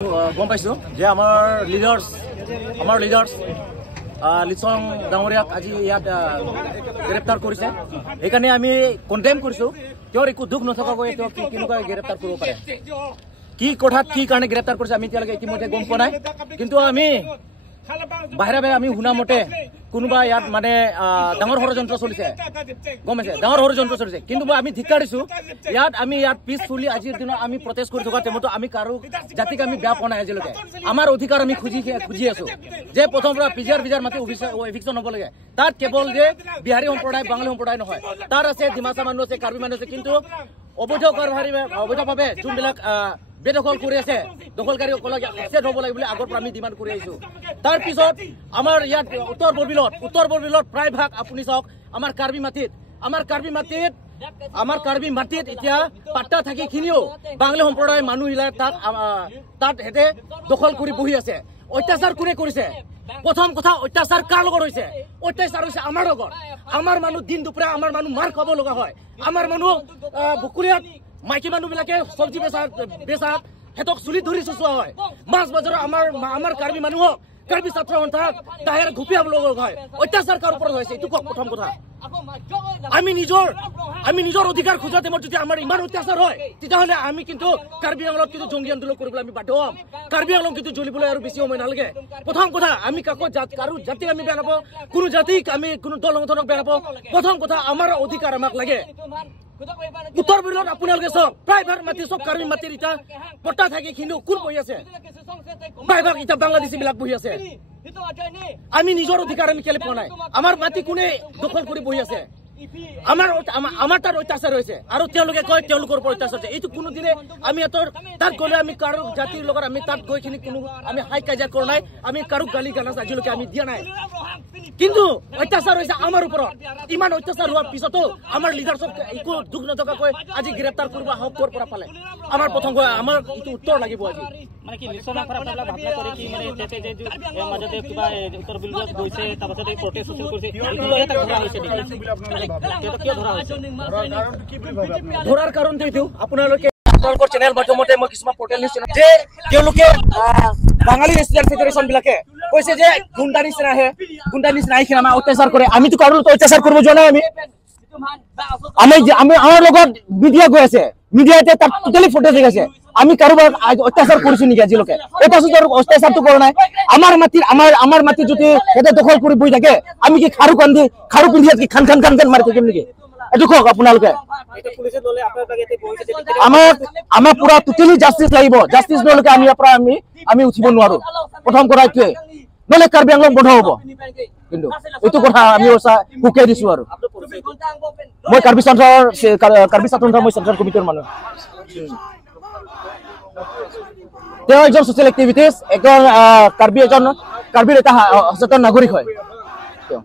গম পাইছো যে আমাৰ লিডাৰ্স লিচং ডাঙৰীয়াক আজি ইয়াত গ্ৰেপ্তাৰ কৰিছে। সেইকাৰণে আমি কণ্ডেম কৰিছো। তেওঁৰ একো দুখ নথকাকৈ তেওঁ কেনেকুৱা গ্ৰেপ্তাৰ কৰিব পাৰে, কি কথাত কি কাৰণে গ্ৰেপ্তাৰ কৰিছে আমি এতিয়ালৈকে ইতিমধ্যে গম পোৱা নাই। কিন্তু আমি বাহিৰে বাহিৰে আমি শুনা মতে কোনোবা ইয়াত মানে ডাঙৰ ষড়যন্ত্ৰ চলিছে, গম পাইছে, ডাঙৰ ষড়যন্ত্ৰ চলিছে। কিন্তু আমি ধিক্কাৰ দিছো। আমি ইয়াত পিছফুলি আজিৰ দিনত আমি প্ৰটেষ্ট কৰি থকা টাইমতো আমি কাৰো জাতিক আমি বেয়া পোৱা নাই। আজিলৈকে আমাৰ অধিকাৰ আমি খুজি আছো যে প্ৰথম পৰা পিজাৰ মাতি এভিকশ্যন হ'ব লাগে। তাত কেৱল যে বিহাৰী সম্প্ৰদায় বাঙালী সম্প্ৰদায় নহয়, তাত আছে ডিমাচা মানুহ আছে, কাৰ্বি মানুহ আছে। কিন্তু অবৈধভাৱে যোনবিলাক বেদখল কৰি আছে, দখলকাৰীসকলক এক্সেপ্ট হ'ব লাগে বুলি আগৰ পৰা আমি ডিমাণ্ড কৰি আহিছো। তাৰ পিছত আমাৰ ইয়াত উত্তৰ বৰবিলত প্ৰায় ভাগ আপুনি চাওক আমাৰ কাৰ্বি মাটিত এতিয়া পাট্টা থাকি খিনিও বাঙালী সম্প্ৰদায়ৰ মানুহবিলাক তাত হেঁতে দখল কৰি বহি আছে। অত্যাচাৰ কোনে কৰিছে? প্ৰথম কথা, অত্যাচাৰ কাৰ লগত হৈছে? অত্যাচাৰ হৈছে আমাৰ লগত। আমাৰ মানুহ দিন দুপৰীয়া আমাৰ মানুহ মাৰ খাব লগা হয়। আমাৰ মানুহ বকুৰীয়াত মাইকী মানুহ বিলাকে চব্জি বেচাত সিহঁতক চুলি ধৰি চোচোৱা হয়। মাছ বজাৰত আমাৰ কাৰ্বি মানুহক, কাৰ্বি ছাত্ৰ সন্থাক দাহেৰে ঘুপিয়াব লগা হয়। অত্যাচাৰ কাৰ ওপৰত হৈছে এইটো কওক। প্ৰথম কথা, আমি নিজৰ অধিকাৰ খোজা টাইমত যদি আমাৰ ইমান অত্যাচাৰ হয়, তেতিয়াহ'লে আমি কিন্তু কাৰ্বি আংলক কিন্তু জংগী আন্দোলন কৰিবলৈ আমি বাধ্য হ'ম। কাৰ্বি আংলক কিন্তু জ্বলিবলৈ আৰু বেছি সময় নালাগে। প্ৰথম কথা, আমি কাৰো জাতিক আমি বেয়া নাপাওঁ, কোনো জাতিক আমি কোনো দল সংগঠনক বেয়া নাপাওঁ। প্ৰথম কথা, আমাৰ অধিকাৰ আমাক লাগে। উত্তৰ বৰিলত আপোনালোকে চব প্ৰায়ভাগ মাটি চব কাৰ্বি মাটিৰ এতিয়া পট্টা থাকি কিন্তু কোন বহি আছে? প্ৰায়ভাগ এতিয়া বাংলাদেশী বিলাক বহি আছে। আমি নিজৰ অধিকাৰ আমি কেলে পোৱা নাই? আমাৰ মাটি কোনে দখল কৰি বহি আছে? আমাৰ তাত অত্যাচাৰ হৈছে আৰু তেওঁলোকে কয় তেওঁলোকৰ ওপৰত অত্যাচাৰ হৈছে। এইটো কোনোদিনে আমি তাত গ'লে আমি কাৰো জাতিৰ লগত আমি তাত গৈ কিনি কোনো আমি হাই কাজিয়া কৰা নাই। আমি কাৰো গালি গালাজ আজিলৈকে আমি দিয়া নাই। কিন্তু অত্যাচাৰ হৈছে আমাৰ ওপৰত। ইমান অত্যাচাৰ হোৱাৰ পিছতো আমাৰ লিডাৰছক একো দুখ নথকাকৈ আজি গ্ৰেপ্তাৰ কৰিব সাহস ক'ৰ পৰা পালে? আমাৰ প্ৰথম আমাৰ এইটো উত্তৰ লাগিব আজি। মানে কি লিচনৰ পৰা ভাবনা কৰে কি মানে মাজতে কিবা উত্তৰ বিলত গৈছে, তাৰপাছত এই প্ৰটেষ্ট কৰিছে, ধৰা হৈছে নেকি? ধৰাৰ কাৰণটো এইটো আপোনালোকে আপোনালোকৰ চেনেল মাধ্যমতে মই কিছুমান পৰ্টেল নিচিনা যে তেওঁলোকে বাঙালী ৰেচিডেণ্ট ফেডাৰেশ্যন বিলাকে কৈছে যে গুণ্ডা নিচিনা আহি আমাৰ অত্যাচাৰ কৰে। আমিতো কাৰো অত্যাচাৰ কৰিব যোৱা নাই। আমি আমাৰ লগত মিডিয়া গৈ আছে, মিডিয়াতে তাত টোটেলি ফুটেজ আছে। আমি কাৰোবাৰ অত্যাচাৰ কৰিছো নেকি আজিলৈকে? অত্যাচাৰটো কৰা নাই। আমাৰ মাটি যদি সিহঁতে দখল কৰি বহি থাকে, আমি কি খাৰু পিন্ধি কি খান মাৰি থাকিম নেকি? এইটো কওক আপোনালোকে। আমাক পুৰা টোটেলি জাষ্টিচ লাগিব। জাষ্টিচ নহ'লে আমি ইয়াৰ পৰা আমি উঠিব নোৱাৰো। প্ৰথম কথা এইটোৱে, নহ'লে কাৰ্বি আংলং বন্ধ হ'ব। কিন্তু এইটো কথা আমি শুকাই দিছো। আৰু মই কাৰ্বি ছাত্ৰ মই চেণ্ট্ৰেল কমিটিৰ মানুহ। তেওঁ এজন ছচিয়েল এক্টিভিটিষ্ট, কাৰ্বিৰ এটা সচেতন নাগৰিক হয় তেওঁ।